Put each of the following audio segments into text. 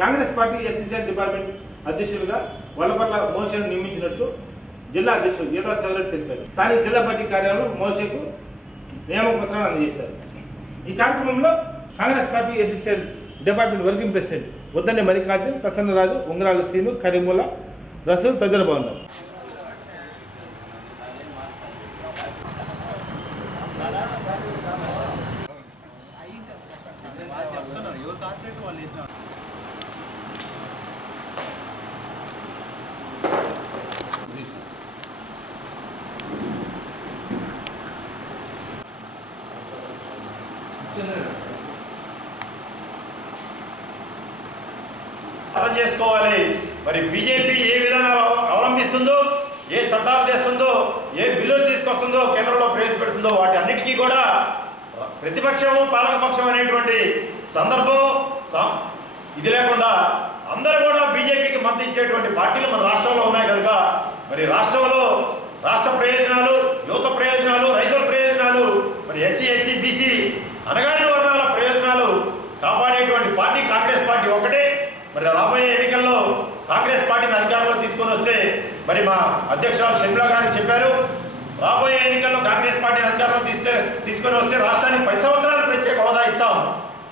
Congress party SCCL department అధ్యక్షులుగా వల్లపట్ల మోషేను నియమించినట్టు జిల్లా అధ్యక్షుడు గీతా సౌరెడ్డి తెలిపారు. స్థానిక జిల్లా పార్టీ కార్యాలయంలో మోషకు నియామక పత్రాలు అందజేశారు. ఈ కార్యక్రమంలో Congress party SCCL department working president Uddani Mallikarjun Prasannaraju Ungarala Seenu Karimula Rasool తదితరులు బాగున్నారు అర్థం చేసుకోవాలి. మరి బీజేపీ ఏ విధానాలు అవలంబిస్తుందో ఏ చట్టాలు తెస్తుందో ఏ బిల్లులు తీసుకొస్తుందో కేంద్రంలో ప్రవేశపెడుతుందో వాటి అన్నిటికీ కూడా ప్రతిపక్షము పాలకపక్షం అనేటువంటి సందర్భం ఇది లేకుండా అందరూ కూడా బీజేపీకి మద్దతు ఇచ్చేటువంటి పార్టీలు మన రాష్ట్రంలో ఉన్నాయి కనుక మరి రాష్ట్రంలో రాష్ట్ర ప్రయోజనాలు యువత ప్రయోజనాలు రైతుల ప్రయోజనాలు మరి ఎస్సీ ఎస్టీ బీసీ అనగాని వర్గాల ప్రయోజనాలు కాపాడేటువంటి పార్టీ కాంగ్రెస్ పార్టీ ఒకటే మరి రాబోయే ఎన్నికల్లో కాంగ్రెస్ పార్టీని అధికారంలో తీసుకొని వస్తే మరి మా అధ్యక్షురాలు షర్మిలా గారికి చెప్పారు రాబోయే ఎన్నికల్లో కాంగ్రెస్ పార్టీని అధికారంలో తీస్తే తీసుకొని వస్తే రాష్ట్రానికి పది సంవత్సరాలు ప్రత్యేక హోదా ఇస్తాం.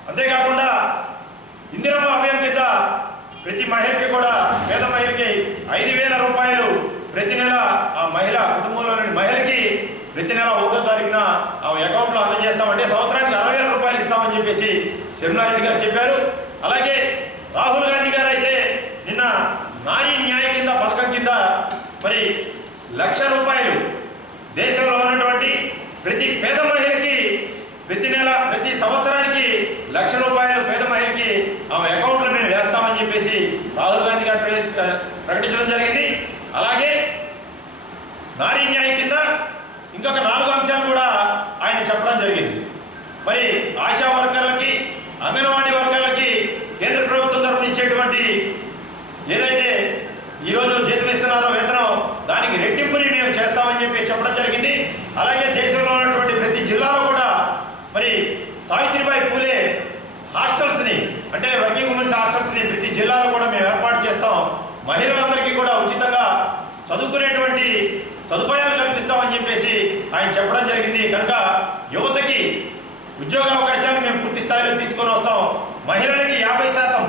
అంతేకాకుండా ఇందిరమ్మ అభయం కింద ప్రతి మహిళకి కూడా పేద మహిళకి ఐదు వేల రూపాయలు ప్రతి నెల ఆ మహిళ కుటుంబంలోని మహిళకి ప్రతి నెల ఒకటో తారీఖున ఆ అకౌంట్లో అందజేస్తామంటే సంవత్సరానికి అరవై వేల రూపాయలు ఇస్తామని చెప్పేసి శర్మిలారెడ్డి గారు చెప్పారు. అలాగే రాహుల్ గాంధీ గారు నారీ న్యాయ కింద పథకం కింద మరి లక్ష రూపాయలు దేశంలో ఉన్నటువంటి ప్రతి పేద మహిళకి ప్రతి నెల ప్రతి సంవత్సరానికి లక్ష రూపాయలు పేద మహిళకి ఆమె అకౌంట్లో మేము వేస్తామని చెప్పేసి రాహుల్ గాంధీ గారు ప్రకటించడం జరిగింది. అలాగే నారీ న్యాయం కింద ఇంకొక నాలుగు అంశాలు కూడా ఆయన చెప్పడం జరిగింది. మరి ఆశా వర్కర్లకి అంగన్వాడీ వర్కర్లకి కేంద్ర ప్రభుత్వం తరఫున ఇచ్చేటువంటి ఏదైతే ఈరోజు జీతం ఇస్తున్నారో వేతనం దానికి రెట్టింపుని మేము చేస్తామని చెప్పి చెప్పడం జరిగింది అలాగే దేశంలో ఉన్నటువంటి ప్రతి జిల్లాలో కూడా మరి సావిత్రిబాయి పూలే హాస్టల్స్ని అంటే వర్కింగ్ ఉమెన్స్ హాస్టల్స్ని ప్రతి జిల్లాలో కూడా మేము ఏర్పాటు చేస్తాం మహిళలందరికీ కూడా ఉచితంగా చదువుకునేటువంటి సదుపాయాలు కల్పిస్తామని చెప్పేసి ఆయన చెప్పడం జరిగింది కనుక యువతకి ఉద్యోగ అవకాశాలు మేము పూర్తి స్థాయిలో తీసుకొని వస్తాం. మహిళలకి యాభై శాతం.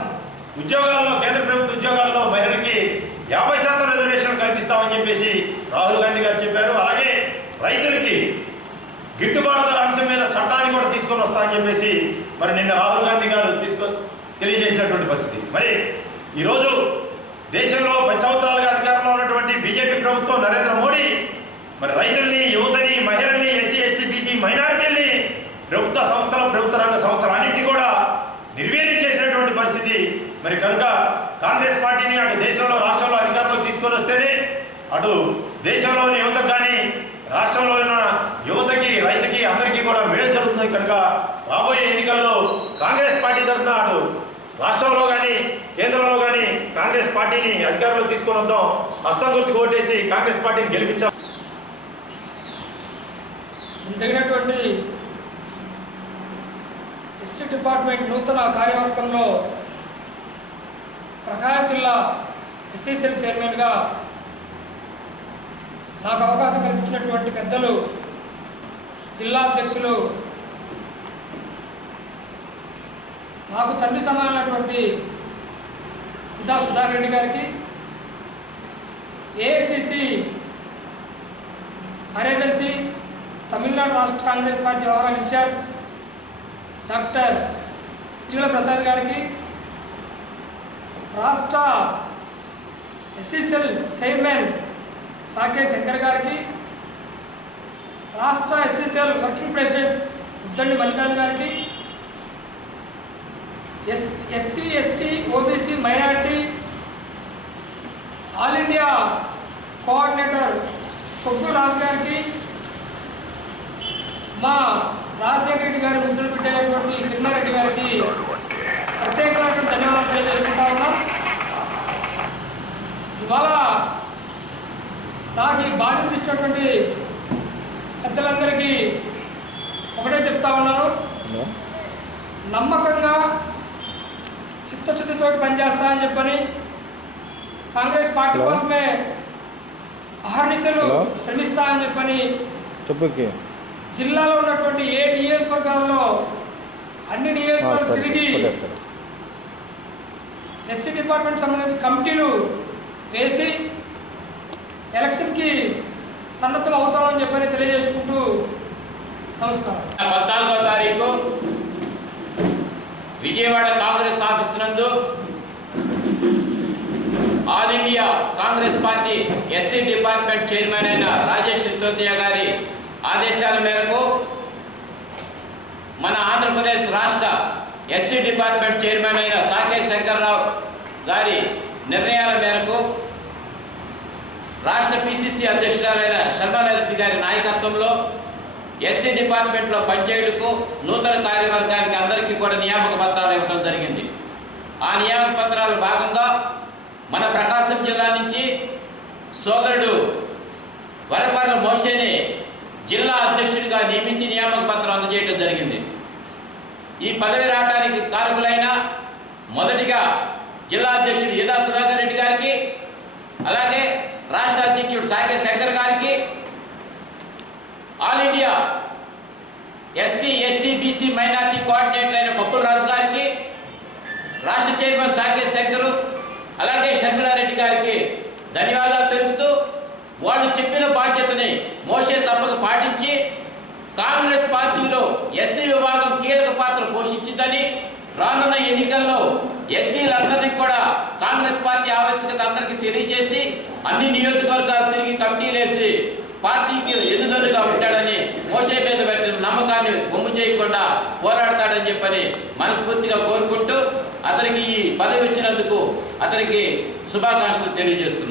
ఉద్యోగాల్లో కేంద్ర ప్రభుత్వ ఉద్యోగాల్లో మహిళలకి యాభై శాతం రిజర్వేషన్ కల్పిస్తామని చెప్పేసి రాహుల్ గాంధీ గారు చెప్పారు. అలాగే రైతులకి గిట్టుబాటు ధర అంశం మీద చట్టాన్ని కూడా తీసుకొని వస్తామని చెప్పేసి మరి నిన్న రాహుల్ గాంధీ గారు తీసుకో తెలియజేసినటువంటి పరిస్థితి. మరి ఈరోజు దేశంలో పది సంవత్సరాలుగా అధికారంలో ఉన్నటువంటి బీజేపీ ప్రభుత్వం నరేంద్ర మోడీ మరి రైతుల్ని యువతని మహిళల్ని ఎస్సీ ఎస్టీ బీసీ మైనారిటీల్ని ప్రభుత్వ రంగ సంస్థలు అన్నింటినీ కూడా నిర్వీర్యం చేసినటువంటి పరిస్థితి. మరి కనుక కాంగ్రెస్ పార్టీని అటు దేశంలో రాష్ట్రంలో అధికారంలో తీసుకొని వస్తేనే అటు దేశంలోని యువతకు కానీ రాష్ట్రంలో ఉన్న యువతకి రైతుకి అందరికీ కూడా మేలు జరుగుతుంది కనుక రాబోయే ఎన్నికల్లో కాంగ్రెస్ పార్టీ తరఫున అటు రాష్ట్రంలో కానీ కేంద్రంలో కానీ కాంగ్రెస్ పార్టీని అధికారంలో తీసుకొని వద్దాం. హస్తం గుర్తు ఓటేసి కాంగ్రెస్ పార్టీని గెలిపించాం. తగినటువంటి ఎస్సీ డిపార్ట్మెంట్ నూతన కార్యవర్గంలో ప్రకాశం జిల్లా ఎస్సీసీఎల్ చైర్మన్గా నాకు అవకాశం కల్పించినటువంటి పెద్దలు జిల్లా అధ్యక్షులు నాకు తండ్రి సమానమైనటువంటి పితా సుధాకర్ రెడ్డి గారికి ఏఐసిసి కార్యదర్శి తమిళనాడు రాష్ట్ర కాంగ్రెస్ పార్టీ వ్యవహారాల ఇన్ఛార్జ్ డాక్టర్ శ్రీల ప్రసాద్ గారికి రాష్ట్ర ఎస్సీసీఎల్ చైర్మన్ సాకే శంకర్ గారికి రాష్ట్ర SCCL working president Uddandi Mallikarjuna గారికి S SC ST OBC minority all India coordinator Koggu Raju గారికి రాజశేఖర రెడ్డి గారి ముద్దులు పెట్టేటటువంటి చిన్నారెడ్డి గారికి ప్రత్యేకమైనటువంటి ధన్యవాదాలు తెలియజేసుకుంటా ఉన్నాం ఇవాళ నాకు ఈ బాధ్యతలు ఇచ్చినటువంటి పెద్దలందరికీ ఒకటే చెప్తా ఉన్నాను నమ్మకంగా చిత్తశుద్ధితో పనిచేస్తా అని చెప్పని కాంగ్రెస్ పార్టీ? కోసమే అహర్నిశలు హలో? శ్రమిస్తా అని చెప్పని చెప్పుకి జిల్లాలో ఉన్నటువంటి ఏ నియోజకవర్గాల్లో అన్ని నియోజకవర్గాలు తిరిగి ఎస్సీ డిపార్ట్మెంట్ సంబంధించిన కమిటీలు వేసి ఎలక్షన్కి సన్నద్ధం అవుతామని చెప్పని తెలియజేసుకుంటూ నమస్కారం. పద్నాలుగో తారీఖు విజయవాడ కాంగ్రెస్ ఆఫీస్ నందు all India Congress party SC department chairman అయిన రాజేష్ రితోతియ గారి ఆదేశాల మేరకు మన ఆంధ్రప్రదేశ్ రాష్ట్ర ఎస్సీ డిపార్ట్మెంట్ చైర్మన్ అయిన సాకే శంకర్రావు గారి నిర్ణయాల మేరకు రాష్ట్ర పిసిసి అధ్యక్షురాలైన శర్మారెడ్డి గారి నాయకత్వంలో ఎస్సీ డిపార్ట్మెంట్లో పనిచేయుటకు నూతన కార్యవర్గానికి అందరికీ కూడా నియామక పత్రాలు ఇవ్వడం జరిగింది. ఆ నియామక పత్రాల భాగంగా మన ప్రకాశం జిల్లా నుంచి సోదరుడు వరపర్ల మోషేని జిల్లా అధ్యక్షుడిగా నియమించి నియామక పత్రం అందజేయడం జరిగింది. ఈ పదవి రావడానికి కారకులైన మొదటిగా జిల్లా అధ్యక్షుడు యదా సుధాకర్ రెడ్డి గారికి అలాగే రాష్ట్ర అధ్యక్షుడు సాకే శంకర్ గారికి all India SC ST BC minority coordinator అయిన పప్పుల రాజు గారికి రాష్ట్ర చైర్మన్ సాకే శంకర్ అలాగే షర్మిలారెడ్డి గారికి ధన్యవాదాలు తెలుపుతూ వాళ్ళు చెప్పిన బాధ్యతని మోసే పాటించి కాంగ్రెస్ పార్టీలో ఎస్సీ విభాగం కీలక పాత్ర పోషించిందని రానున్న ఎన్నికల్లో ఎస్సీలందరినీ కూడా కాంగ్రెస్ పార్టీ ఆవశ్యకత అందరికీ తెలియజేసి అన్ని నియోజకవర్గాలు తిరిగి కమిటీలు వేసి పార్టీకి ఎన్నుదన్నుగా ఉంటాడని మోసే మీద పెట్టిన నమ్మకాన్ని బొమ్ము చేయకుండా పోరాడతాడని చెప్పని మనస్ఫూర్తిగా కోరుకుంటూ అతనికి ఈ పదవి ఇచ్చినందుకు అతనికి శుభాకాంక్షలు తెలియజేస్తున్నాం.